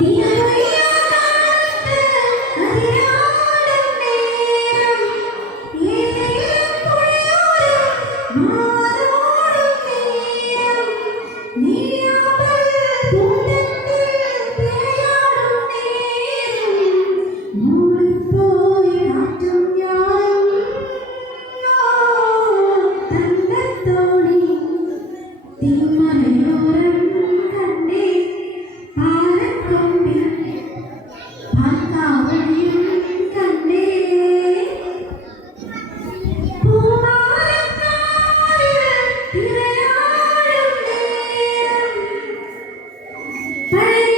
Tiana. Bye.